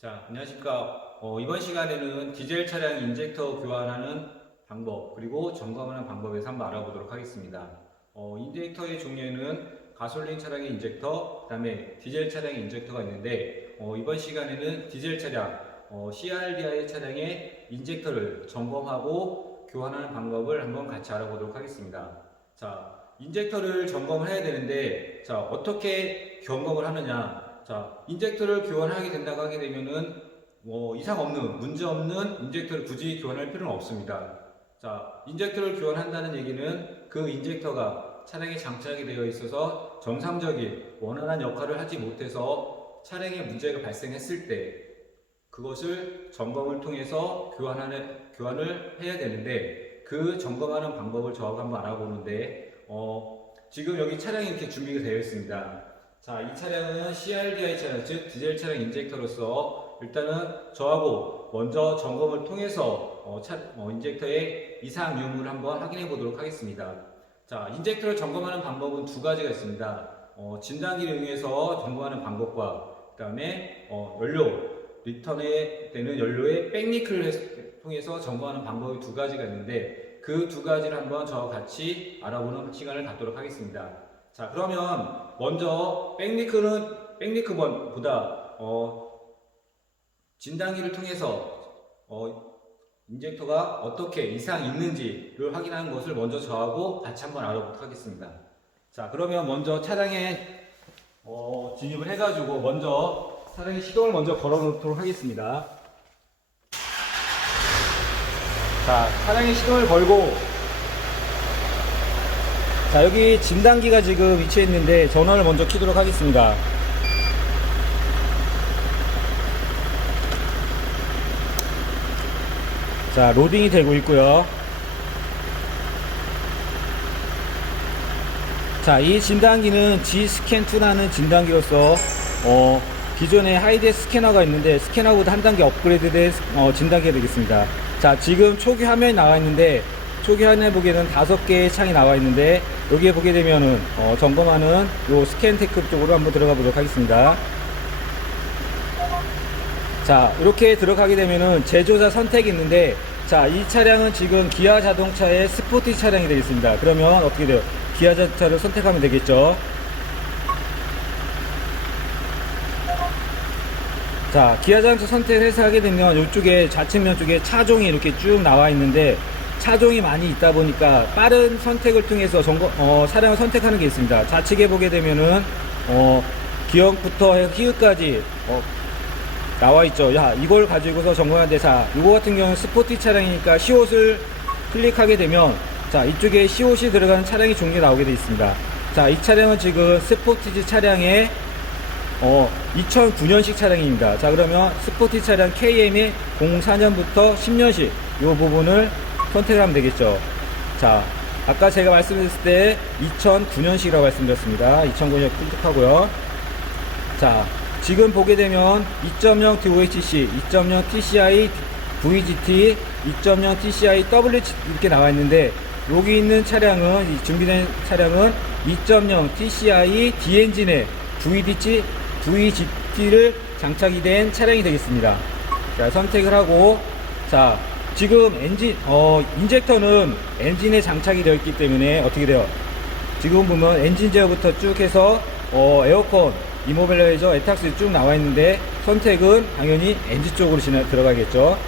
자, 안녕하십니까. 이번 시간에는 디젤 차량 인젝터 교환하는 방법, 그리고 점검하는 방법에 대해서 한번 알아보도록 하겠습니다. 인젝터의 종류에는 가솔린 차량의 인젝터, 그 다음에 디젤 차량의 인젝터가 있는데, 이번 시간에는 디젤 차량, CRDI 차량의 인젝터를 점검하고 교환하는 방법을 한번 같이 알아보도록 하겠습니다. 자, 인젝터를 점검을 해야 되는데, 자, 어떻게 점검을 하느냐. 자, 인젝터를 교환하게 된다고 하게 되면은 이상 없는, 문제 없는 인젝터를 굳이 교환할 필요는 없습니다. 자, 인젝터를 교환한다는 얘기는 그 인젝터가 차량에 장착이 되어 있어서 정상적인 원활한 역할을 하지 못해서 차량에 문제가 발생했을 때 그것을 점검을 통해서 교환을 해야 되는데, 그 점검하는 방법을 저하고 한번 알아보는데, 지금 여기 차량이 이렇게 준비가 되어 있습니다. 자, 이 차량은 CRDI 차량, 즉 디젤 차량 인젝터로서 일단은 저하고 먼저 점검을 통해서 인젝터의 이상 유무를 한번 확인해 보도록 하겠습니다. 자, 인젝터를 점검하는 방법은 두 가지가 있습니다. 진단기를 이용해서 점검하는 방법과 그 다음에 연료, 리턴에 되는 연료의 백니클을 통해서 점검하는 방법이 두 가지가 있는데, 그 두 가지를 한번 저와 같이 알아보는 시간을 갖도록 하겠습니다. 자, 그러면 먼저 백니크보다 진단기를 통해서 인젝터가 어떻게 이상이 있는지를 확인하는 것을 먼저 저하고 같이 한번 알아보도록 하겠습니다. 자, 그러면 먼저 차량에 진입을 해가지고 먼저 차량의 시동을 먼저 걸어 놓도록 하겠습니다. 자, 차량의 시동을 걸고, 자, 여기 진단기가 지금 위치해 있는데 전원을 먼저 켜도록 하겠습니다. 자, 로딩이 되고 있고요. 자, 이 진단기는 G스캔2라는 진단기로서 기존에 하이드 스캐너가 있는데 스캐너보다 한 단계 업그레이드된 진단기가 되겠습니다. 자, 지금 초기 화면이 나와 있는데, 초기 화면에 보기에는 5개의 창이 나와 있는데, 여기에 보게 되면은 점검하는 요 스캔테크 쪽으로 한번 들어가 보도록 하겠습니다. 자, 이렇게 들어가게 되면은 제조사 선택이 있는데, 자, 이 차량은 지금 기아 자동차의 스포티 차량이 되겠습니다. 그러면 어떻게 돼요? 기아 자동차를 선택하면 되겠죠. 자, 기아 자동차 선택해서 하게 되면 이쪽에 좌측면 쪽에 차종이 이렇게 쭉 나와 있는데, 차종이 많이 있다 보니까 빠른 선택을 통해서 차량을 선택하는 게 있습니다. 좌측에 보게 되면은 기억부터 히읗까지 나와 있죠. 야, 이걸 가지고서 점검하는데, 자, 이거 같은 경우는 스포티 차량이니까 시옷을 클릭하게 되면, 자, 이쪽에 시옷이 들어가는 차량이 종류가 나오게 되어 있습니다. 자, 이 차량은 지금 스포티지 차량의 2009년식 차량입니다. 자, 그러면 스포티 차량 KM이 04년부터 10년식 이 부분을 선택하면 되겠죠. 자, 아까 제가 말씀드렸을 때 2009년식이라고 말씀드렸습니다. 2009년 클릭하고요. 자, 지금 보게 되면 2.0 DOHC, 2.0 TCI VGT, 2.0 TCI WH 이렇게 나와 있는데, 여기 있는 차량은, 준비된 차량은 2.0 TCI D엔진에 VGT를 장착이 된 차량이 되겠습니다. 자, 선택을 하고, 자, 지금 인젝터는 엔진에 장착이 되어 있기 때문에 어떻게 돼요? 지금 보면 엔진 제어부터 쭉 해서 에어컨, 이모빌라이저, 에탁스 쭉 나와 있는데, 선택은 당연히 엔진 쪽으로 들어가겠죠.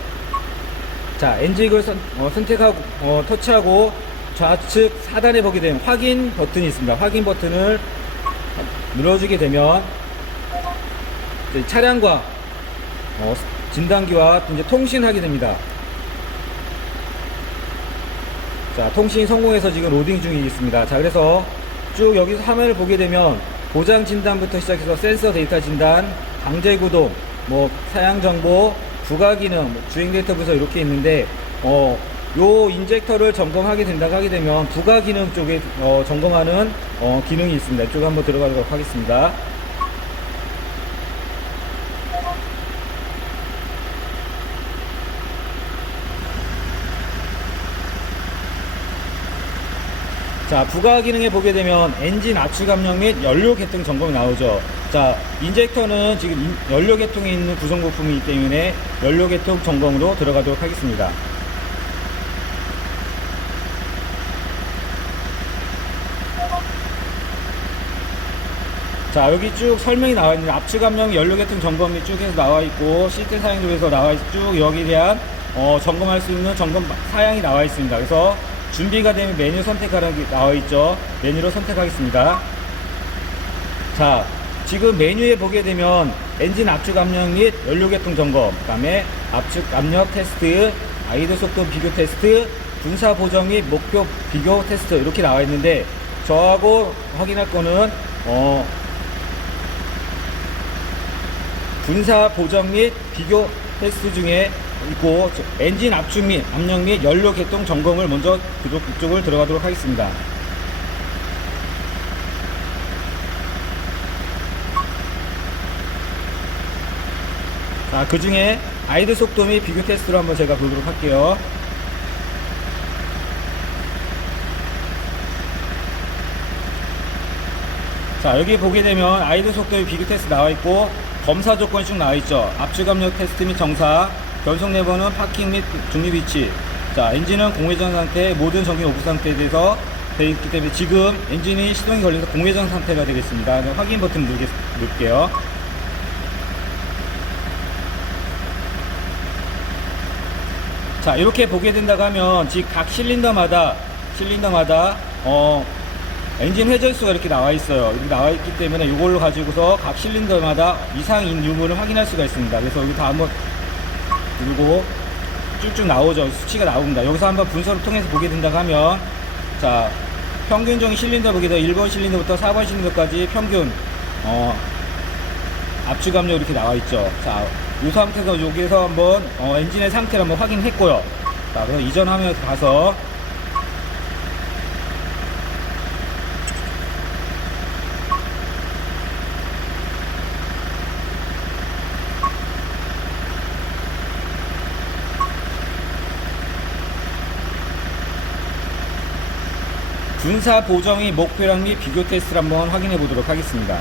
자, 엔진을 선택하고 터치하고 좌측 하단에 보게 되면 확인 버튼이 있습니다. 확인 버튼을 눌러주게 되면 차량과 진단기와 이제 통신하게 됩니다. 자, 통신 성공해서 지금 로딩 중이겠습니다. 자, 그래서 쭉 여기서 화면을 보게 되면 고장 진단부터 시작해서 센서 데이터 진단, 강제 구동, 사양 정보, 부가 기능, 주행 데이터 분석 이렇게 있는데, 요 인젝터를 점검하게 된다고 하게 되면 부가 기능 쪽에 점검하는 기능이 있습니다. 이쪽에 한번 들어가도록 하겠습니다. 자, 부가 기능에 보게 되면 엔진 압축 압력 및 연료 계통 점검이 나오죠. 자, 인젝터는 지금 연료계통에 있는 구성부품이기 때문에 연료계통 점검으로 들어가도록 하겠습니다. 자, 여기 쭉 설명이 나와 있는 압축압력 연료계통 점검이 쭉 해서 나와 있고, 시트 사양도에서 나와 있고, 쭉 여기에 대한 점검할 수 있는 점검 사양이 나와 있습니다. 그래서 준비가 되면 메뉴 선택하라는 게 나와 있죠. 메뉴로 선택하겠습니다. 자, 지금 메뉴에 보게 되면 엔진 압축압력 및 연료계통 점검, 그 다음에 압축압력 테스트, 아이들 속도 비교 테스트, 분사 보정 및 목표 비교 테스트 이렇게 나와 있는데, 저하고 확인할 거는 분사 보정 및 비교 테스트 중에 있고, 엔진 압축 및 압력 및 연료 계통 점검을 먼저 그쪽을 들어가도록 하겠습니다. 자, 그 중에 아이들 속도 및 비교 테스트로 한번 제가 보도록 할게요. 자, 여기 보게 되면 아이들 속도 및 비교 테스트 나와 있고, 검사 조건이 쭉 나와 있죠. 압축압력 테스트 및 정사, 변속 레버는 파킹 및 중립 위치. 자, 엔진은 공회전 상태, 모든 전기 오프 상태에 대해서 되어 있기 때문에 지금 엔진이 시동이 걸려서 공회전 상태가 되겠습니다. 확인 버튼 누를게요. 자, 이렇게 보게 된다고 하면 지금 각 실린더마다 엔진 회전수가 이렇게 나와 있어요. 이렇게 나와 있기 때문에 이걸로 가지고서 각 실린더마다 이상인 유무를 확인할 수가 있습니다. 그래서 여기 다 한번 누르고 쭉쭉 나오죠. 수치가 나옵니다. 여기서 한번 분석을 통해서 보게 된다고 하면, 자, 평균적인 실린더 보게 되면 1번 실린더부터 4번 실린더까지 평균 압축압력 이렇게 나와 있죠. 자, 이 상태에서 여기에서 한번 엔진의 상태를 한번 확인했고요. 자, 그래서 이전 화면에 가서 분사 보정의 목표량 및 비교 테스트를 한번 확인해 보도록 하겠습니다.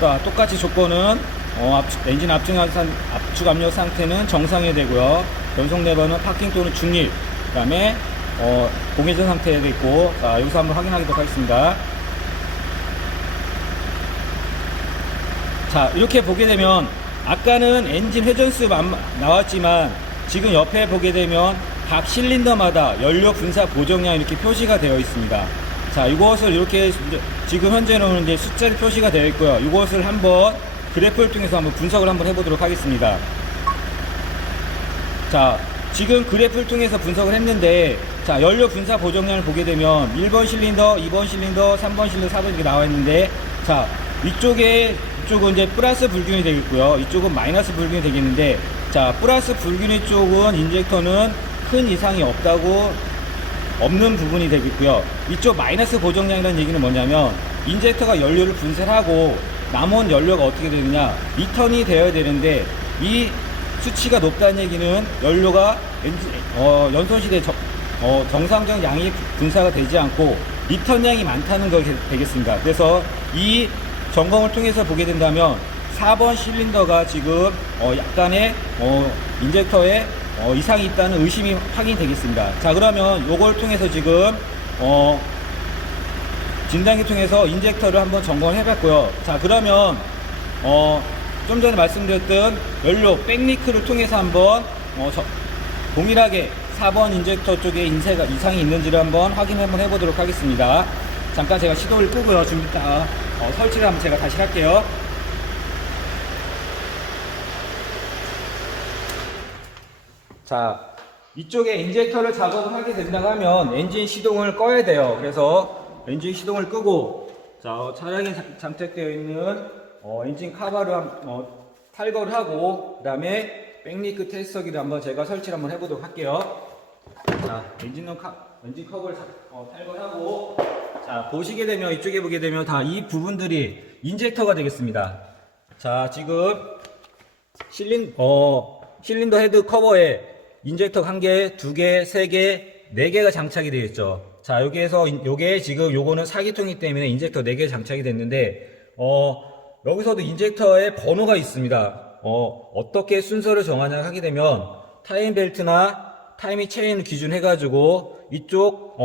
자, 똑같이 조건은 엔진 압축압력 상태는 정상이 되고요. 변속 레버는 파킹 또는 중립, 그 다음에 공회전 상태에 되어 있고, 자, 여기서 한번 확인하도록 하겠습니다. 자, 이렇게 보게 되면 아까는 엔진 회전수 나왔지만 지금 옆에 보게 되면 각 실린더마다 연료 분사 보정량 이렇게 표시가 되어 있습니다. 자, 이것을 이렇게 지금 현재는 이제 숫자로 표시가 되어 있고요. 이것을 한번 그래프를 통해서 한번 분석을 한번 해보도록 하겠습니다. 자, 지금 그래프를 통해서 분석을 했는데, 자, 연료 분사 보정량을 보게 되면 1번 실린더, 2번 실린더, 3번 실린더, 4번 이렇게 나와 있는데, 자, 이쪽은 이제 플러스 불균이 되겠고요. 이쪽은 마이너스 불균이 되겠는데, 자, 플러스 불균이 쪽은 인젝터는 큰 이상이 없는 부분이 되겠고요. 이쪽 마이너스 보정량이라는 얘기는 뭐냐면, 인젝터가 연료를 분쇄하고 남은 연료가 어떻게 되느냐, 리턴이 되어야 되는데 이 수치가 높다는 얘기는 연료가 연소시대 정상적 양이 분사가 되지 않고 리턴량이 많다는 것이 되겠습니다. 그래서 이 점검을 통해서 보게 된다면 4번 실린더가 지금 약간의 인젝터에 이상이 있다는 의심이 확인되겠습니다. 자, 그러면 요걸 통해서 지금 진단기 통해서 인젝터를 한번 점검을 해봤고요. 자, 그러면 좀 전에 말씀드렸던 연료 백리크를 통해서 한번 동일하게 4번 인젝터 쪽에 이상이 있는지를 한번 확인을 한번 해보도록 하겠습니다. 잠깐 제가 시동을 끄고요. 좀 이따 설치를 한번 제가 다시 할게요. 자, 이쪽에 인젝터를 작업을 하게 된다고 하면 엔진 시동을 꺼야 돼요. 그래서 엔진 시동을 끄고, 자, 차량에 장착되어 있는 엔진 카바를 탈거를 하고, 그 다음에 백리크 테스터기를 한번 제가 설치를 한번 해보도록 할게요. 자, 엔진 커버를 탈거를 하고, 자, 보시게 되면, 이쪽에 보게 되면 다 이 부분들이 인젝터가 되겠습니다. 자, 지금 실린더 헤드 커버에 인젝터 1개, 2개, 3개, 4개가 장착이 되어 있죠. 자, 요게 지금 요거는 4기통이기 때문에 인젝터 4개 장착이 됐는데, 여기서도 인젝터에 번호가 있습니다. 어떻게 순서를 정하냐 하게 되면, 타임 벨트나 타이밍 체인 기준 해가지고, 이쪽,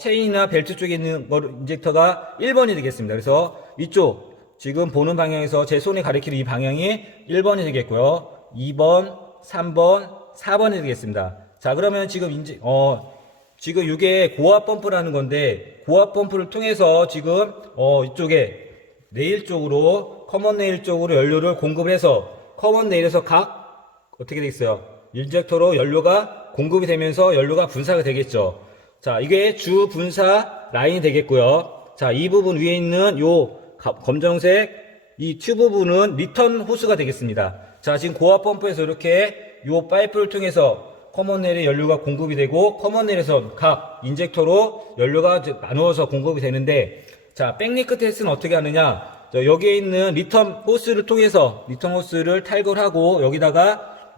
체인이나 벨트 쪽에 있는 인젝터가 1번이 되겠습니다. 그래서 이쪽, 지금 보는 방향에서 제 손이 가리키는 이 방향이 1번이 되겠고요. 2번, 3번, 4번이 되겠습니다. 자, 그러면 지금 지금 이게 고압 펌프라는 건데, 고압 펌프를 통해서 지금, 이쪽에, 네일 쪽으로, 커먼 네일 쪽으로 연료를 공급해서, 커먼 네일에서 어떻게 되겠어요? 인젝터로 연료가 공급이 되면서 연료가 분사가 되겠죠. 자, 이게 주 분사 라인이 되겠고요. 자, 이 부분 위에 있는 요 검정색, 이 튜브 부분은 리턴 호스가 되겠습니다. 자, 지금 고압 펌프에서 이렇게 요 파이프를 통해서 커먼넬에 연료가 공급이 되고 커먼넬에서 각 인젝터로 연료가 나누어서 공급이 되는데, 자, 백리크 테스트는 어떻게 하느냐? 여기에 있는 리턴 호스를 통해서 리턴 호스를 탈거하고 여기다가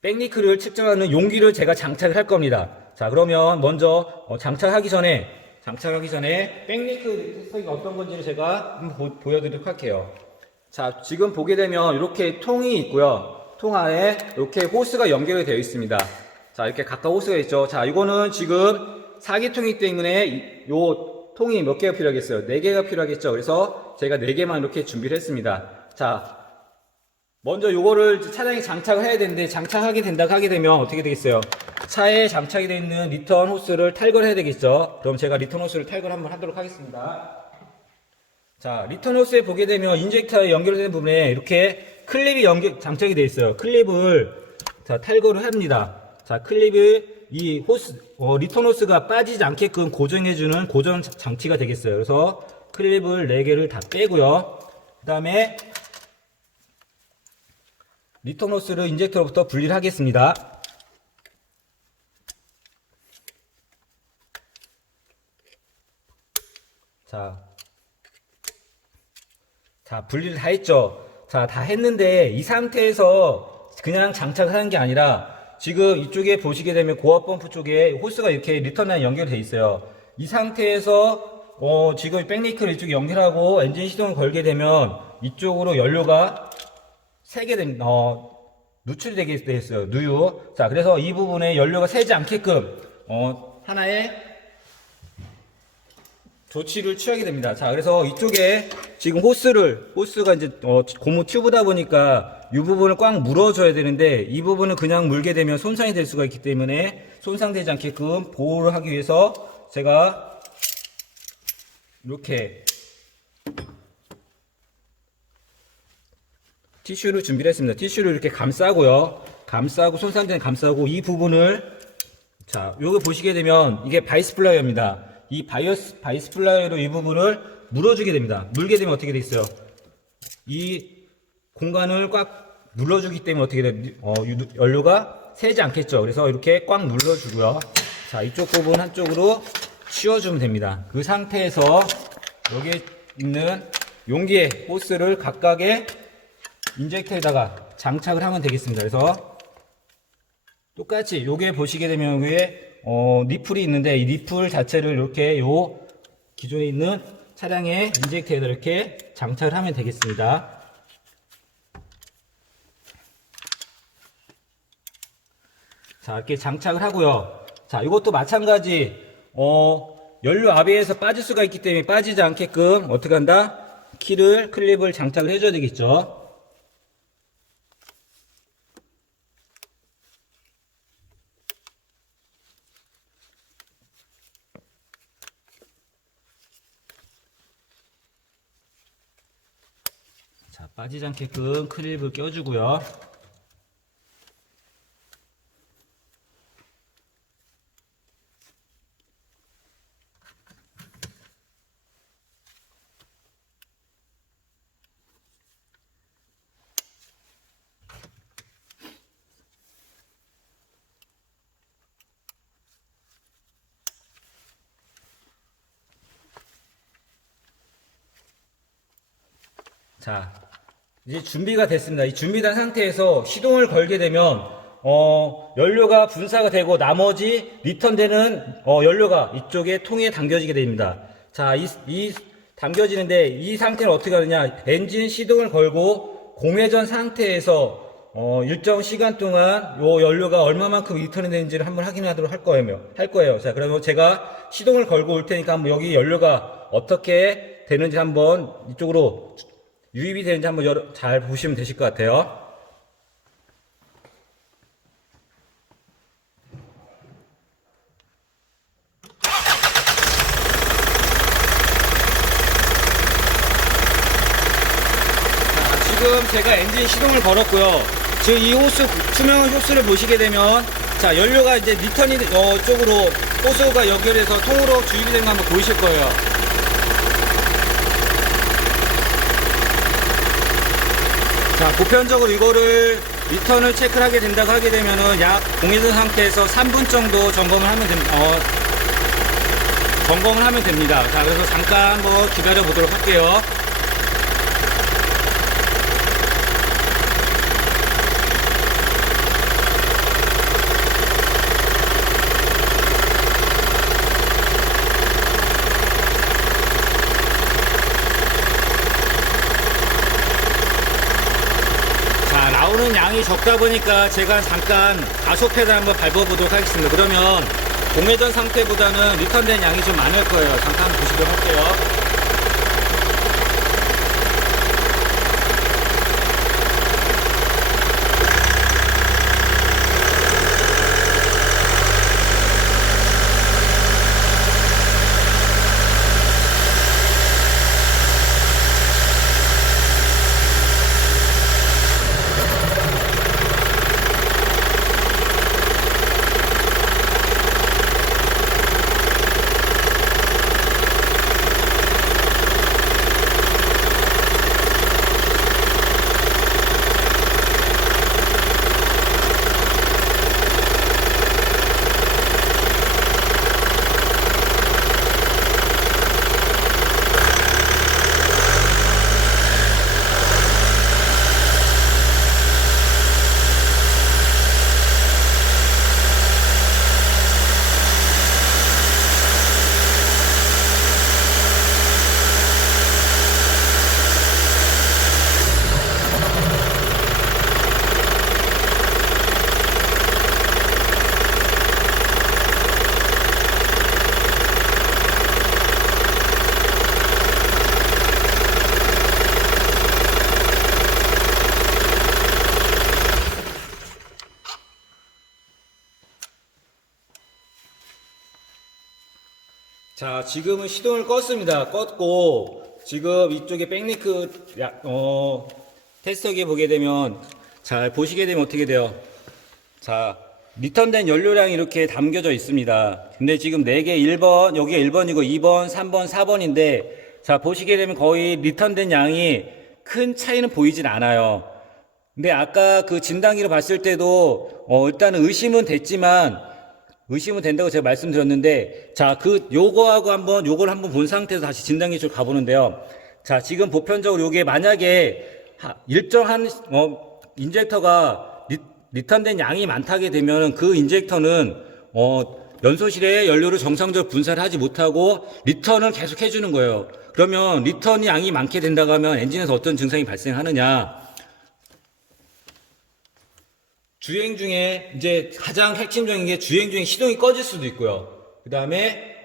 백리크를 측정하는 용기를 제가 장착을 할 겁니다. 자, 그러면 먼저 장착하기 전에 백리크 테스트가 어떤 건지를 제가 한번 보여드리도록 할게요. 자, 지금 보게 되면 이렇게 통이 있고요. 통 안에 이렇게 호스가 연결이 되어 있습니다. 자, 이렇게 각각 호스가 있죠. 자, 이거는 지금 4기통이기 때문에 요 통이 몇 개가 필요하겠어요? 4개가 필요하겠죠. 그래서 제가 4개만 이렇게 준비를 했습니다. 자, 먼저 요거를 차량에 장착을 해야 되는데, 장착하게 된다고 하게 되면 어떻게 되겠어요? 차에 장착이 되어 있는 리턴 호스를 탈거를 해야 되겠죠. 그럼 제가 리턴 호스를 탈거를 한번 하도록 하겠습니다. 자, 리턴 호스에 보게 되면 인젝터에 연결되는 부분에 이렇게 클립이 장착이 되어 있어요. 클립을 탈거를 합니다. 자, 클립을 이 호스, 리턴 호스가 빠지지 않게끔 고정해주는 고정 장치가 되겠어요. 그래서 클립을 4개를 다 빼고요. 그 다음에 리턴 호스를 인젝터로부터 분리를 하겠습니다. 자, 분리를 다 했죠. 자, 다 했는데 이 상태에서 그냥 장착하는 게 아니라 지금 이쪽에 보시게 되면 고압 펌프 쪽에 호스가 이렇게 리턴 라인 연결이 돼 있어요. 이 상태에서 지금 백리크를 이쪽에 연결하고 엔진 시동을 걸게 되면 이쪽으로 연료가 새게 됩니다. 누출이 되게 돼 있어요. 누유. 자, 그래서 이 부분에 연료가 새지 않게끔 하나의 조치를 취하게 됩니다. 자, 그래서 이쪽에 지금 호스가 이제 고무 튜브다 보니까 이 부분을 꽉 물어줘야 되는데, 이 부분을 그냥 물게 되면 손상이 될 수가 있기 때문에 손상되지 않게끔 보호를 하기 위해서 제가 이렇게 티슈를 준비를 했습니다. 티슈를 이렇게 감싸고요. 손상된 감싸고 이 부분을, 자, 요거 보시게 되면 이게 바이스 플라이어입니다. 이 바이스 플라이어로 이 부분을 물어주게 됩니다. 물게 되면 어떻게 돼 있어요? 이 공간을 꽉 눌러주기 때문에 어떻게 돼? 연료가 새지 않겠죠. 그래서 이렇게 꽉 눌러주고요. 자, 이쪽 부분 한쪽으로 치워주면 됩니다. 그 상태에서 여기에 있는 용기에 호스를 각각의 인젝터에다가 장착을 하면 되겠습니다. 그래서 똑같이 요게 보시게 되면 위에 니플이 있는데 이 니플 자체를 이렇게 요 기존에 있는 차량의 인젝터에다 이렇게 장착을 하면 되겠습니다. 자, 이렇게 장착을 하고요. 자, 이것도 마찬가지 연료 아베에서 빠질 수가 있기 때문에 빠지지 않게끔 어떻게 한다? 클립을 장착을 해줘야 되겠죠. 자, 빠지지 않게끔 클립을 껴주고요. 자, 이제 준비가 됐습니다. 이 준비된 상태에서 시동을 걸게 되면 연료가 분사가 되고 나머지 리턴되는 연료가 이쪽에 통에 담겨지게 됩니다. 자, 이 담겨지는데 이 상태는 어떻게 하느냐? 엔진 시동을 걸고 공회전 상태에서 일정 시간 동안 요 연료가 얼마만큼 리턴이 되는지를 한번 확인하도록 할 거예요. 자, 그러면 제가 시동을 걸고 올 테니까 한번 여기 연료가 어떻게 되는지 한번 이쪽으로 유입이 되는지 한번 잘 보시면 되실 것 같아요. 지금 제가 엔진 시동을 걸었고요. 지금 이 호스, 투명한 호스를 보시게 되면, 자, 연료가 이제 리턴이, 쪽으로 호스가 연결해서 통으로 주입이 된 거 한번 보이실 거예요. 자, 보편적으로 이거를 리턴을 체크를 하게 된다고 하게 되면은 약 공회전 상태에서 3분 정도 점검을 하면 됩니다. 자, 그래서 잠깐 한번 기다려 보도록 할게요. 나오는 양이 적다 보니까 제가 잠깐 가속 페달 한번 밟아보도록 하겠습니다. 그러면 공회전 상태보다는 리턴된 양이 좀 많을 거예요. 잠깐 보시도록 할게요. 자, 지금은 시동을 껐습니다. 껐고, 지금 이쪽에 백리크, 테스터기에 보게 되면, 잘 보시게 되면 어떻게 돼요? 자, 리턴된 연료량이 이렇게 담겨져 있습니다. 근데 지금 4개 1번, 여기가 1번이고 2번, 3번, 4번인데, 자, 보시게 되면 거의 리턴된 양이 큰 차이는 보이진 않아요. 근데 아까 그 진단기로 봤을 때도, 일단은 의심은 된다고 제가 말씀드렸는데, 자, 요걸 한번 본 상태에서 다시 진단기 쪽 가보는데요. 자, 지금 보편적으로 요게 만약에 일정한, 인젝터가 리턴된 양이 많다게 되면 그 인젝터는, 연소실에 연료를 정상적으로 분사를 하지 못하고 리턴을 계속 해주는 거예요. 그러면 리턴이 양이 많게 된다고 하면 엔진에서 어떤 증상이 발생하느냐. 주행 중에 이제 가장 핵심적인 게 주행 중에 시동이 꺼질 수도 있고요. 그 다음에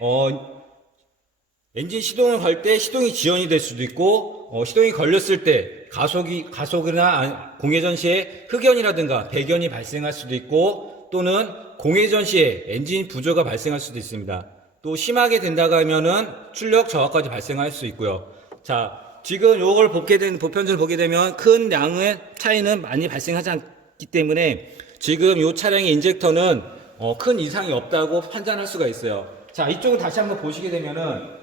엔진 시동을 걸 때 시동이 지연이 될 수도 있고, 시동이 걸렸을 때 가속이나 공회전 시에 흑연이라든가 배견이 발생할 수도 있고, 또는 공회전 시에 엔진 부조가 발생할 수도 있습니다. 또 심하게 된다고 하면은 출력 저하까지 발생할 수 있고요. 자, 지금 요걸 보편적으로 보게 되면 큰 양의 차이는 많이 발생하지 않기 때문에 지금 요 차량의 인젝터는 큰 이상이 없다고 판단할 수가 있어요. 자, 이쪽을 다시 한번 보시게 되면은,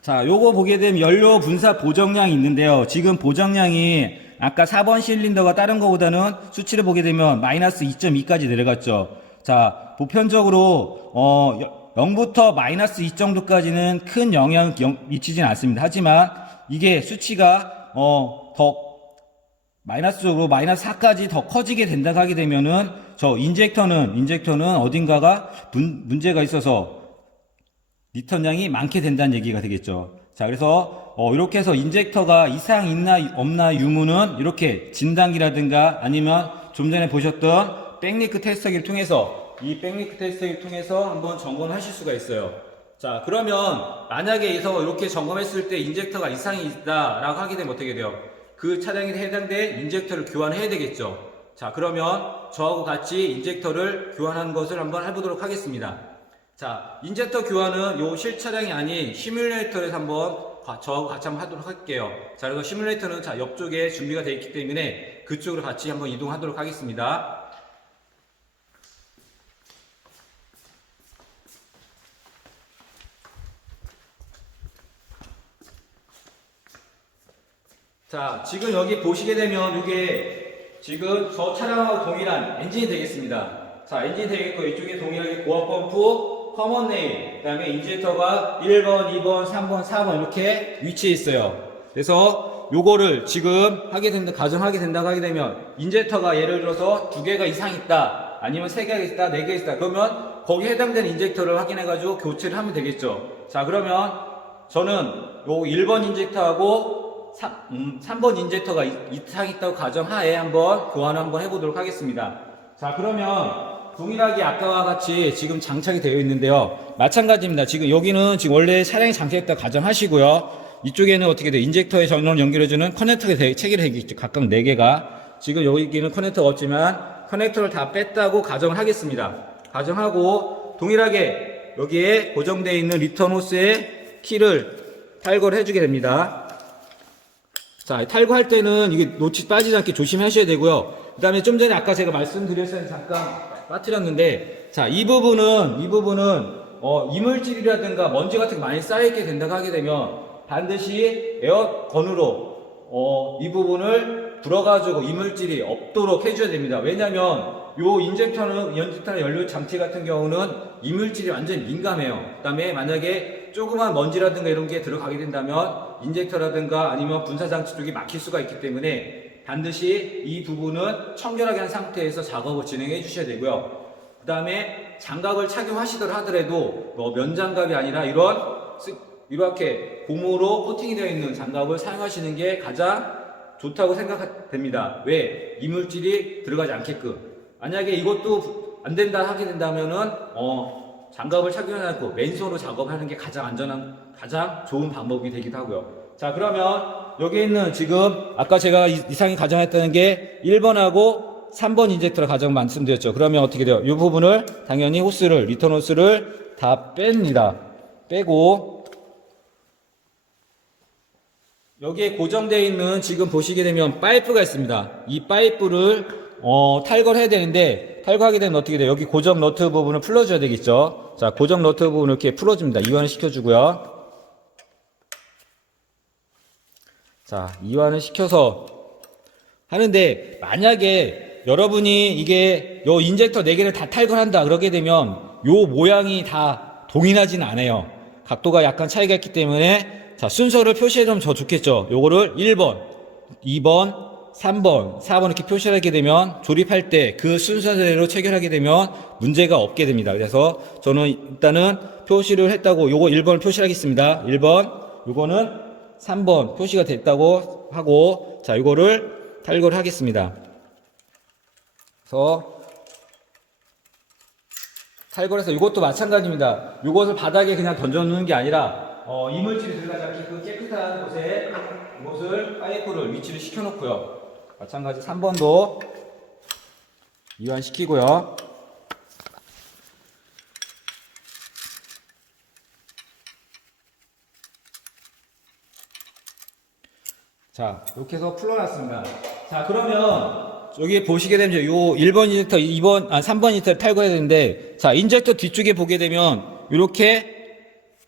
자, 요거 보게 되면 연료 분사 보정량이 있는데요. 지금 보정량이 아까 4번 실린더가 다른 거보다는 수치를 보게 되면 마이너스 2.2까지 내려갔죠. 자, 보편적으로 0부터 마이너스 2 정도까지는 큰 영향을 미치진 않습니다. 하지만 이게 수치가 더 마이너스적으로 마이너스 4까지 더 커지게 된다고 하게 되면은 저 인젝터는 어딘가가 문제가 있어서 리턴량이 많게 된다는 얘기가 되겠죠. 자, 그래서 이렇게 해서 인젝터가 이상 있나 없나 유무는 이렇게 진단기라든가 아니면 좀 전에 보셨던 백리크 테스터기를 통해서 이 백리크 테스터기를 통해서 한번 점검하실 수가 있어요. 자, 그러면 만약에 이렇게 점검했을 때 인젝터가 이상이 있다라고 하게 되면 어떻게 돼요? 그 차량에 해당된 인젝터를 교환해야 되겠죠. 자, 그러면 저하고 같이 인젝터를 교환하는 것을 한번 해보도록 하겠습니다. 자, 인젝터 교환은 요 실차량이 아닌 시뮬레이터에서 한번 저하고 같이 한번 하도록 할게요. 자, 그래서 시뮬레이터는 자, 옆쪽에 준비가 되어 있기 때문에 그쪽으로 같이 한번 이동하도록 하겠습니다. 자, 지금 여기 보시게 되면 이게 지금 저 차량하고 동일한 엔진이 되겠습니다. 자, 엔진이 되겠고 이쪽에 동일하게 고압 펌프, 커먼 네일, 그 다음에 인젝터가 1번, 2번, 3번, 4번 이렇게 위치해 있어요. 그래서 요거를 지금 가정하게 된다고 하게 되면 인젝터가 예를 들어서 2개가 이상 있다, 아니면 3개가 있다, 4개 있다, 그러면 거기에 해당되는 인젝터를 확인해가지고 교체를 하면 되겠죠. 자, 그러면 저는 요 1번 인젝터하고 3번 인젝터가 이상 있다고 가정하에 한번 교환을 한번 해보도록 하겠습니다. 자, 그러면 동일하게 아까와 같이 지금 장착이 되어 있는데요. 마찬가지입니다. 지금 여기는 지금 원래 차량이 장착했다고 가정하시고요. 이쪽에는 어떻게 돼요? 인젝터에 전원을 연결해주는 커넥터가 체결되어 있죠. 각각 4개가. 지금 여기는 커넥터가 없지만 커넥터를 다 뺐다고 가정을 하겠습니다. 가정하고 동일하게 여기에 고정되어 있는 리턴 호스의 키를 탈거를 해주게 됩니다. 자, 탈거할 때는 이게 놓치 빠지지 않게 조심하셔야 되고요. 그 다음에 좀 전에 아까 제가 말씀드렸어요. 잠깐 빠뜨렸는데, 자, 이 부분은 이물질이라든가 먼지 같은 게 많이 쌓여있게 된다고 하게 되면 반드시 에어건으로 이 부분을 불어가지고 이물질이 없도록 해줘야 됩니다. 왜냐면 요 인젝터나 연료 장치 같은 경우는 이물질이 완전히 민감해요. 그 다음에 만약에 조그만 먼지라든가 이런 게 들어가게 된다면 인젝터라든가 아니면 분사장치 쪽이 막힐 수가 있기 때문에 반드시 이 부분은 청결하게 한 상태에서 작업을 진행해 주셔야 되고요. 그 다음에 장갑을 착용하시더라 하더라도 면장갑이 아니라 이렇게 고무로 코팅이 되어 있는 장갑을 사용하시는 게 가장 좋다고 생각됩니다. 왜? 이물질이 들어가지 않게끔. 만약에 이것도 안 된다 하게 된다면은 장갑을 착용하지 않고 맨손으로 작업하는 게 가장 안전한, 가장 좋은 방법이 되기도 하고요. 자, 그러면 여기 있는 지금 아까 제가 이상이 가정했다는 게 1번하고 3번 인젝터를 가정 말씀드렸죠. 그러면 어떻게 돼요? 이 부분을 당연히 리턴 호스를 다 뺍니다. 빼고 여기에 고정되어 있는 지금 보시게 되면 파이프가 있습니다. 이 파이프를 탈거를 해야 되는데 탈거하게 되면 어떻게 돼요? 여기 고정 너트 부분을 풀어줘야 되겠죠. 자, 고정 너트 부분을 이렇게 풀어줍니다. 이완을 시켜주고요. 자, 이완을 시켜서 하는데 만약에 여러분이 이게 요 인젝터 4개를 다 탈거한다 그러게 되면 요 모양이 다 동일하진 않아요. 각도가 약간 차이가 있기 때문에 자, 순서를 표시해두면 더 좋겠죠. 요거를 1번, 2번, 3번, 4번 이렇게 표시하게 되면 조립할 때 그 순서대로 체결하게 되면 문제가 없게 됩니다. 그래서 저는 일단은 표시를 했다고 요거 1번 표시하겠습니다. 1번, 요거는 3번 표시가 됐다고 하고 자, 요거를 탈거를 하겠습니다. 그래서 탈거를 해서 이것도 마찬가지입니다. 요것을 바닥에 그냥 던져놓는 게 아니라 이물질이 들어가지 않게끔 깨끗한 곳에 이것을 파이프를 위치를 시켜놓고요. 마찬가지 3번도 이완시키고요. 자, 이렇게 해서 풀어놨습니다. 자, 그러면 여기 보시게 되면 요 1번 인젝터, 3번 인젝터를 탈거해야 되는데 자, 인젝터 뒤쪽에 보게 되면 이렇게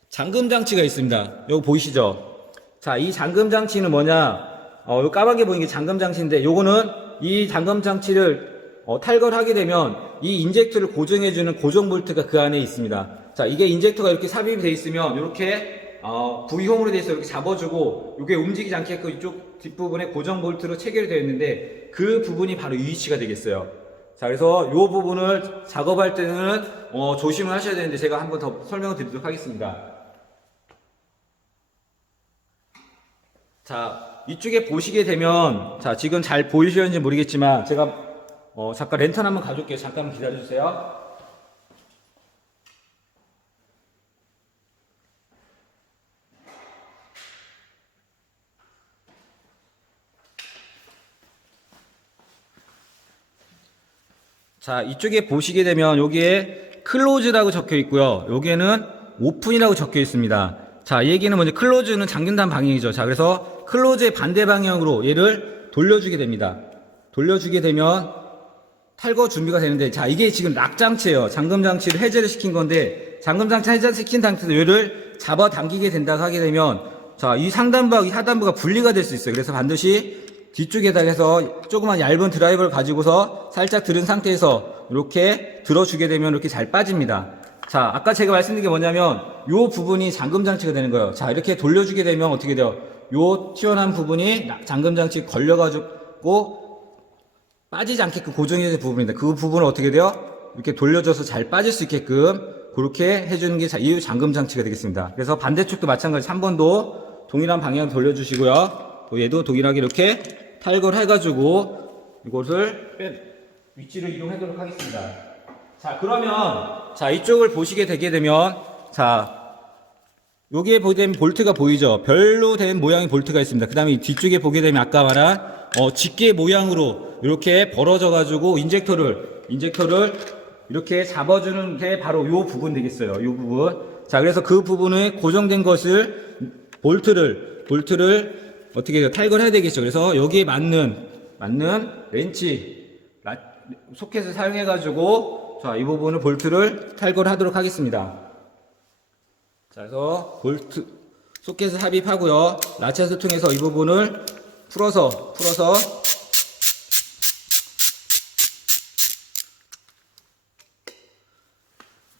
잠금 장치가 있습니다. 여기 보이시죠? 자, 이 잠금 장치는 뭐냐? 요 까맣게 보이는 게 잠금 장치인데, 요거는 이 잠금 장치를 탈거를 하게 되면 이 인젝터를 고정해주는 고정 볼트가 그 안에 있습니다. 자, 이게 인젝터가 이렇게 삽입이 되어 있으면 이렇게 V홈으로 되어 있어 이렇게 잡아주고 이게 움직이지 않게끔 이쪽 뒷부분에 고정 볼트로 체결이 되어 있는데 그 부분이 바로 이 위치가 되겠어요. 자, 그래서 이 부분을 작업할 때는 조심을 하셔야 되는데 제가 한번 더 설명을 드리도록 하겠습니다. 자, 이쪽에 보시게 되면 자, 지금 잘 보이시는지 모르겠지만 제가 잠깐 랜턴 한번 가져올게요. 잠깐만 기다려주세요. 자, 이쪽에 보시게 되면 여기에 클로즈라고 적혀 있고요. 여기에는 오픈이라고 적혀 있습니다. 자, 얘기는 먼저 클로즈는 잠긴다는 방향이죠. 자, 그래서 클로즈의 반대 방향으로 얘를 돌려주게 됩니다. 돌려주게 되면 탈거 준비가 되는데, 자, 이게 지금 락장치예요. 잠금장치를 해제를 시킨 건데, 잠금장치 해제시킨 상태에서 얘를 잡아당기게 된다고 하게 되면, 자, 이 상단부와 이 하단부가 분리가 될 수 있어요. 그래서 반드시 뒤쪽에다 해서 조그만 얇은 드라이버를 가지고서 살짝 들은 상태에서 이렇게 들어주게 되면 이렇게 잘 빠집니다. 자, 아까 제가 말씀드린 게 뭐냐면 요 부분이 잠금장치가 되는 거예요. 자, 이렇게 돌려주게 되면 어떻게 돼요? 요 튀어나온 부분이 잠금장치 걸려가지고 빠지지 않게끔 고정이 되는 부분입니다. 그 부분을 어떻게 돼요? 이렇게 돌려줘서 잘 빠질 수 있게끔 그렇게 해주는 게 이 잠금장치가 되겠습니다. 그래서 반대쪽도 마찬가지 3번도 동일한 방향 돌려주시고요. 또 얘도 동일하게 이렇게 탈거를 해가지고 이것을 위치를 이동하도록 하겠습니다. 자, 그러면 자, 이쪽을 보시게 되게 되면 자, 여기에 보게 되면 볼트가 보이죠? 별로 된 모양의 볼트가 있습니다. 그 다음에 뒤쪽에 보게 되면 아까 말한 집게 모양으로 이렇게 벌어져 가지고 인젝터를 이렇게 잡아주는 게 바로 이 부분 되겠어요. 이 부분. 자, 그래서 그 부분에 고정된 것을 볼트를 어떻게 해요? 탈거를 해야 되겠죠. 그래서 여기에 맞는 렌치 소켓을 사용해 가지고 자, 이 부분을 볼트를 탈거를 하도록 하겠습니다. 자, 그래서 볼트 소켓을 삽입하고요. 라쳇을 통해서 이 부분을 풀어서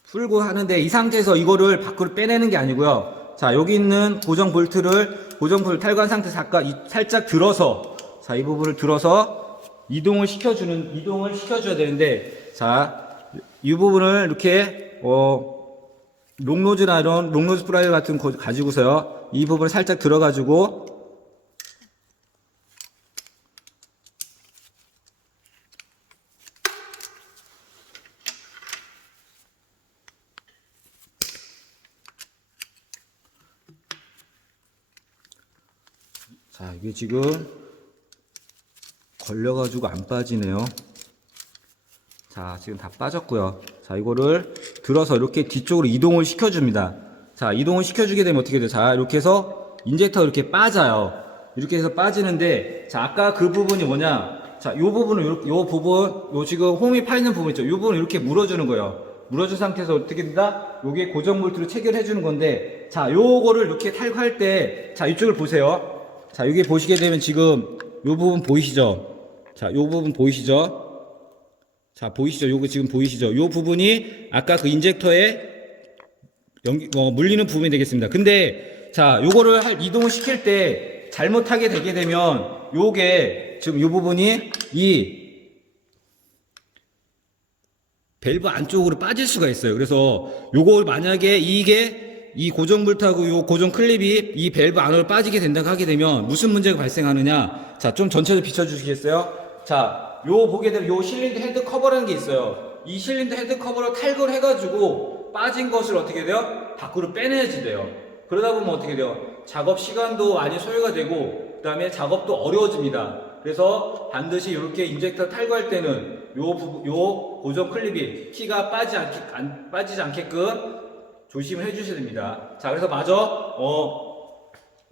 풀고 하는데 이 상태에서 이거를 밖으로 빼내는 게 아니고요. 자, 여기 있는 고정 볼트를 탈거한 상태에서 아까 살짝 들어서 자, 이 부분을 들어서 이동을 시켜줘야 되는데 자, 이 부분을 이렇게 롱노즈나 이런 롱노즈 프라이어 같은 거 가지고서요. 이 부분을 살짝 들어가지고 자, 이게 지금 걸려가지고 안 빠지네요. 자, 지금 다 빠졌고요. 자, 이거를 들어서 이렇게 뒤쪽으로 이동을 시켜줍니다. 자, 이동을 시켜주게 되면 어떻게 돼요? 자, 이렇게 해서 인젝터가 이렇게 빠져요. 이렇게 해서 빠지는데, 자, 아까 그 부분이 뭐냐? 자, 요 부분을, 요 지금 홈이 파있는 부분 있죠? 요 부분을 이렇게 물어주는 거예요. 물어준 상태에서 어떻게 된다? 요게 고정 볼트로 체결해주는 건데, 자, 요거를 이렇게 탈거할 때, 자, 이쪽을 보세요. 자, 여기 보시게 되면 지금 요 부분 보이시죠? 자, 요 부분 보이시죠? 자, 보이시죠? 요거 지금 보이시죠? 요 부분이 아까 그 인젝터에 물리는 부분이 되겠습니다. 근데 자, 요거를 이동을 시킬 때 잘못하게 되게 되면 요게 지금 요 부분이 이 밸브 안쪽으로 빠질 수가 있어요. 그래서 요걸 만약에 이 고정 볼트하고 요 고정 클립이 이 밸브 안으로 빠지게 된다고 하게 되면 무슨 문제가 발생하느냐? 자, 좀 전체를 비춰주시겠어요? 자, 보게 되면 요 실린더 헤드 커버라는 게 있어요. 이 실린더 헤드 커버를 탈거를 해가지고 빠진 것을 어떻게 돼요? 밖으로 빼내야지 돼요. 그러다 보면 어떻게 돼요? 작업 시간도 많이 소요가 되고, 그 다음에 작업도 어려워집니다. 그래서 반드시 이렇게 인젝터 탈거할 때는 요 고정 클립이 키가 빠지지 않게끔 조심을 해주셔야 됩니다. 자, 그래서 마저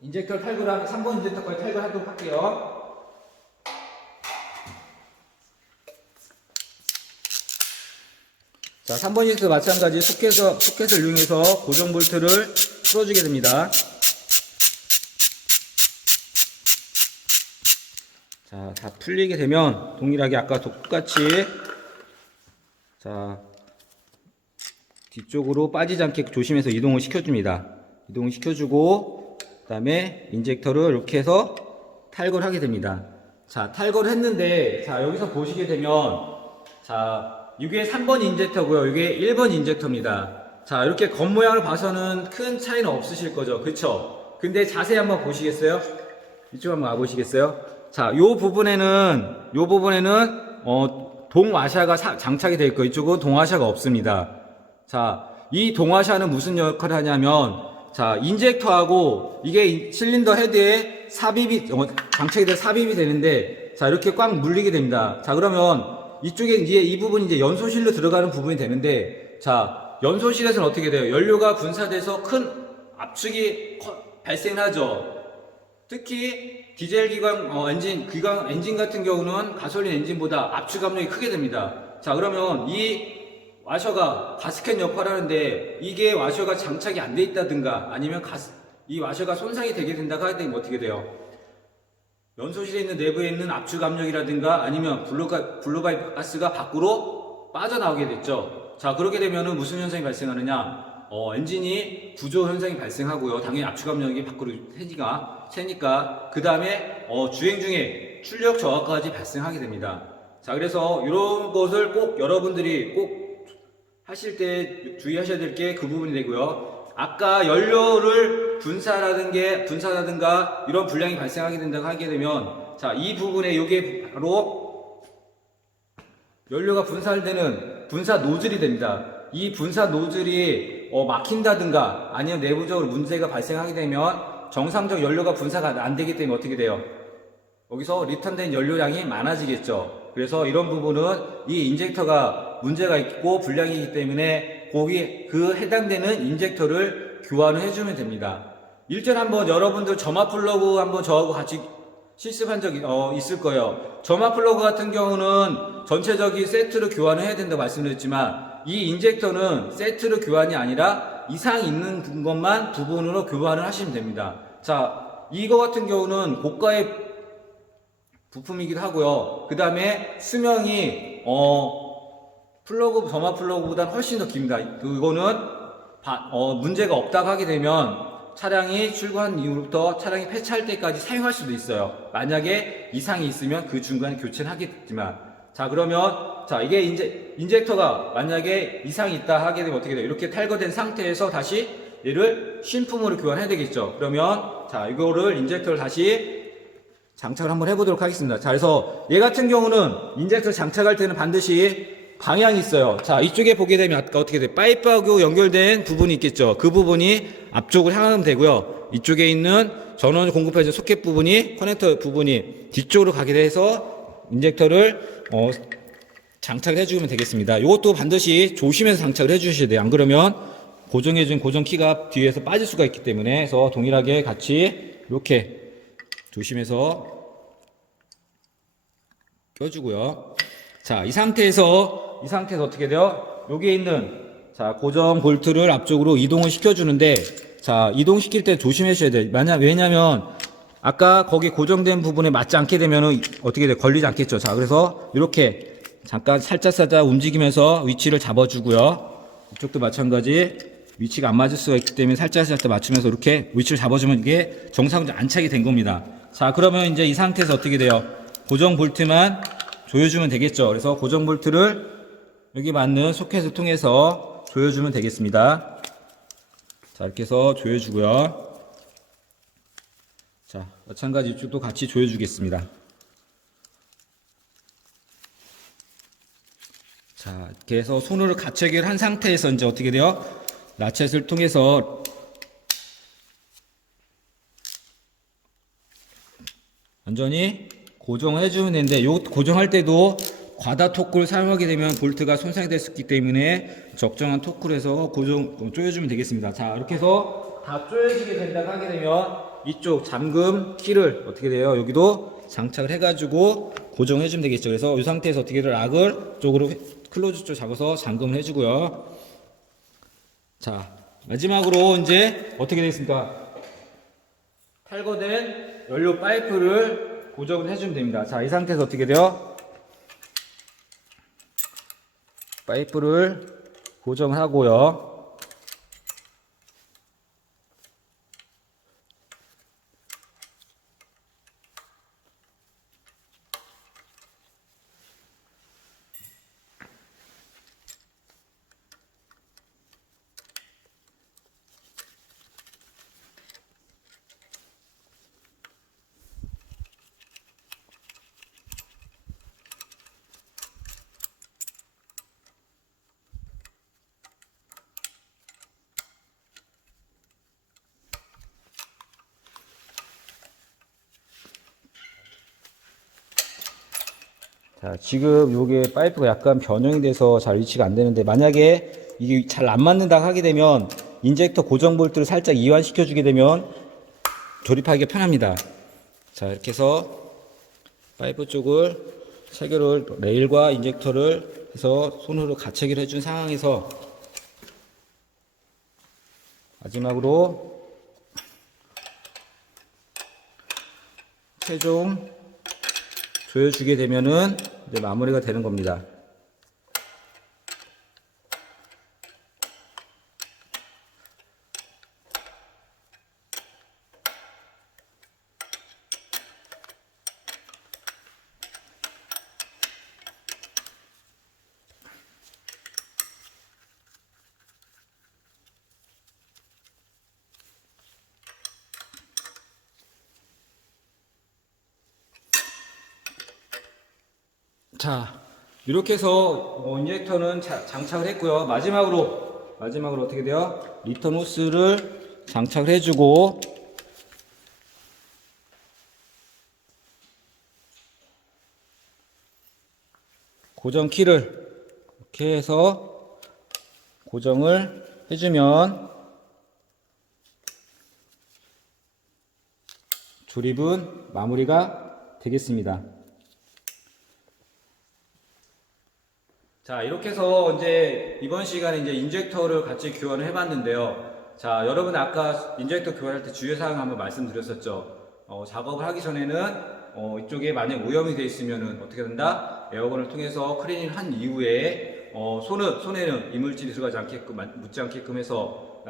인젝터를 탈거를 하면 3번 인젝터까지 탈거하도록 할게요. 자, 3번 인젝터 마찬가지 소켓을 이용해서 고정 볼트를 풀어주게 됩니다. 자, 다 풀리게 되면 동일하게 아까 똑같이 자, 뒤쪽으로 빠지지 않게 조심해서 이동을 시켜줍니다. 이동시켜주고 그 다음에 인젝터를 이렇게 해서 탈거를 하게 됩니다. 자, 탈거를 했는데 자, 여기서 보시게 되면 자, 이게 3번 인젝터고요. 이게 1번 인젝터입니다. 자, 이렇게 겉모양을 봐서는 큰 차이는 없으실 거죠. 그쵸? 근데 자세히 한번 보시겠어요? 이쪽 한번 와보시겠어요? 자, 요 부분에는 동화샤가 장착이 되어 있고 이쪽은 동화샤가 없습니다. 자, 이 동화샤는 무슨 역할을 하냐면 자, 인젝터하고 이게 실린더 헤드에 삽입이 장착이 돼서 삽입이 되는데 자, 이렇게 꽉 물리게 됩니다. 자, 그러면 이쪽에 이제 이 부분이 이제 연소실로 들어가는 부분이 되는데 자, 연소실에서는 어떻게 돼요? 연료가 분사돼서 큰 압축이 발생하죠. 특히 디젤 기관 엔진 같은 경우는 가솔린 엔진보다 압축 압력이 크게 됩니다. 자, 그러면 이 와셔가 가스켓 역할을 하는데 이게 와셔가 장착이 안 돼 있다든가 아니면 이 와셔가 손상이 되게 된다고 하게 되면 어떻게 돼요? 연소실에 있는 내부에 있는 압축 압력이라든가 아니면 블루바이프 가스가 밖으로 빠져나오게 됐죠. 자, 그렇게 되면은 무슨 현상이 발생하느냐? 엔진이 구조 현상이 발생하고요. 당연히 압축 압력이 밖으로 새니까 그 다음에 주행 중에 출력 저하까지 발생하게 됩니다. 자, 그래서 이런 것을 꼭 여러분들이 꼭 하실 때 주의하셔야 될 게 그 부분이 되고요. 아까 연료를 분사라든가 이런 불량이 발생하게 된다고 하게 되면 자, 이 부분에 이게 바로 연료가 분사되는 분사 노즐이 됩니다. 이 분사 노즐이 막힌다든가 아니면 내부적으로 문제가 발생하게 되면 정상적 연료가 분사가 안 되기 때문에 어떻게 돼요? 여기서 리턴된 연료량이 많아지겠죠. 그래서 이런 부분은 이 인젝터가 문제가 있고 불량이기 때문에 그 해당되는 인젝터를 교환을 해주면 됩니다. 일전 한번 여러분들 점화 플러그 한번 저하고 같이 실습한 적이 있을 거예요. 점화 플러그 같은 경우는 전체적인 세트로 교환을 해야 된다고 말씀드렸지만 이 인젝터는 세트로 교환이 아니라 이상 있는 것만 부분으로 교환을 하시면 됩니다. 자, 이거 같은 경우는 고가의 부품이기도 하고요. 그 다음에 수명이 점화 플러그보다 훨씬 더 깁니다. 그거는 문제가 없다고 하게 되면 차량이 출고한 이후부터 차량이 폐차할 때까지 사용할 수도 있어요. 만약에 이상이 있으면 그 중간에 교체를 하겠지만 자, 그러면 자, 이게 인젝터가 만약에 이상이 있다 하게 되면 어떻게 돼요? 이렇게 탈거된 상태에서 다시 얘를 신품으로 교환해야 되겠죠. 그러면 자, 이거를 인젝터를 다시 장착을 한번 해보도록 하겠습니다. 자, 그래서 얘 같은 경우는 인젝터 장착할 때는 반드시 방향이 있어요. 자, 이쪽에 보게 되면 아까 어떻게 돼요? 파이프하고 연결된 부분이 있겠죠. 그 부분이 앞쪽으로 향하면 되고요. 이쪽에 있는 전원 공급해준 소켓 부분이 커넥터 부분이 뒤쪽으로 가게 돼서 인젝터를 장착을 해주면 되겠습니다. 이것도 반드시 조심해서 장착을 해주셔야 돼요. 안 그러면 고정해준 고정키가 뒤에서 빠질 수가 있기 때문에 해서 동일하게 같이 이렇게 조심해서 껴주고요. 자, 이 상태에서 어떻게 돼요? 여기에 있는 자, 고정 볼트를 앞쪽으로 이동을 시켜주는데 자, 이동시킬 때 조심하셔야 돼요. 왜냐면 아까 거기 고정된 부분에 맞지 않게 되면은 어떻게 돼요? 걸리지 않겠죠. 자, 그래서 이렇게 잠깐 살짝 움직이면서 위치를 잡아주고요. 이쪽도 마찬가지 위치가 안 맞을 수가 있기 때문에 살짝 맞추면서 이렇게 위치를 잡아주면 이게 정상적으로 안착이 된 겁니다. 자, 그러면 이제 이 상태에서 어떻게 돼요? 고정 볼트만 조여주면 되겠죠. 그래서 고정 볼트를 여기 맞는 소켓을 통해서 조여주면 되겠습니다. 자, 이렇게 해서 조여주고요. 자, 마찬가지 이쪽도 같이 조여주겠습니다. 자, 이렇게 해서 손으로 가책을 한 상태에서 이제 어떻게 돼요? 라쳇을 통해서 완전히 고정을 해주면 되는데 요 고정할 때도 과다 토크를 사용하게 되면 볼트가 손상이 될 수 있기 때문에 적정한 토크를 해서 조여주면 되겠습니다. 자, 이렇게 해서 다 조여지게 된다고 하게 되면 이쪽 잠금 키를 어떻게 돼요? 여기도 장착을 해가지고 고정해주면 되겠죠. 그래서 이 상태에서 어떻게 돼요? 락을 쪽으로 클로즈 쪽 잡아서 잠금을 해주고요. 자, 마지막으로 이제 어떻게 되겠습니까? 탈거된 연료 파이프를 고정을 해주면 됩니다. 자, 이 상태에서 어떻게 돼요? 파이프를 고정하고요. 자, 지금 요게 파이프가 약간 변형이 돼서 잘 위치가 안 되는데, 만약에 이게 잘 안 맞는다 하게 되면 인젝터 고정 볼트를 살짝 이완시켜 주게 되면 조립하기가 편합니다. 자, 이렇게 해서 파이프 쪽을 체결을, 레일과 인젝터를 해서 손으로 가체기를 해준 상황에서 마지막으로 최종 조여주게 되면은 이제 마무리가 되는 겁니다. 자, 이렇게 해서 인젝터는 장착을 했고요. 마지막으로 어떻게 돼요? 리턴 호스를 장착을 해주고, 고정 키를 이렇게 해서 고정을 해주면 조립은 마무리가 되겠습니다. 자, 이렇게 해서 이제 이번 시간에 이제 인젝터를 같이 교환을 해봤는데요. 자, 여러분 아까 인젝터 교환할 때 주의사항 한번 말씀드렸었죠. 작업을 하기 전에는 이쪽에 만약 오염이 되어 있으면은 어떻게 된다? 에어건을 통해서 클리닝을 한 이후에 손에는 이물질이 들어가지 않게끔, 묻지 않게끔 해서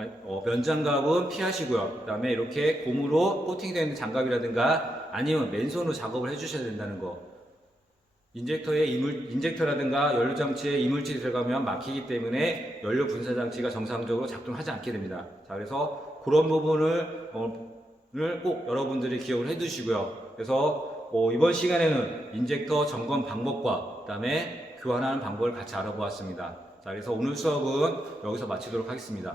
면장갑은 피하시고요. 그 다음에 이렇게 고무로 코팅되어 있는 장갑이라든가 아니면 맨손으로 작업을 해주셔야 된다는 거. 인젝터라든가 연료장치에 이물질이 들어가면 막히기 때문에 연료 분사 장치가 정상적으로 작동하지 않게 됩니다. 자, 그래서 그런 부분을 꼭 여러분들이 기억을 해 두시고요. 그래서 이번 시간에는 인젝터 점검 방법과 그다음에 교환하는 방법을 같이 알아보았습니다. 자, 그래서 오늘 수업은 여기서 마치도록 하겠습니다.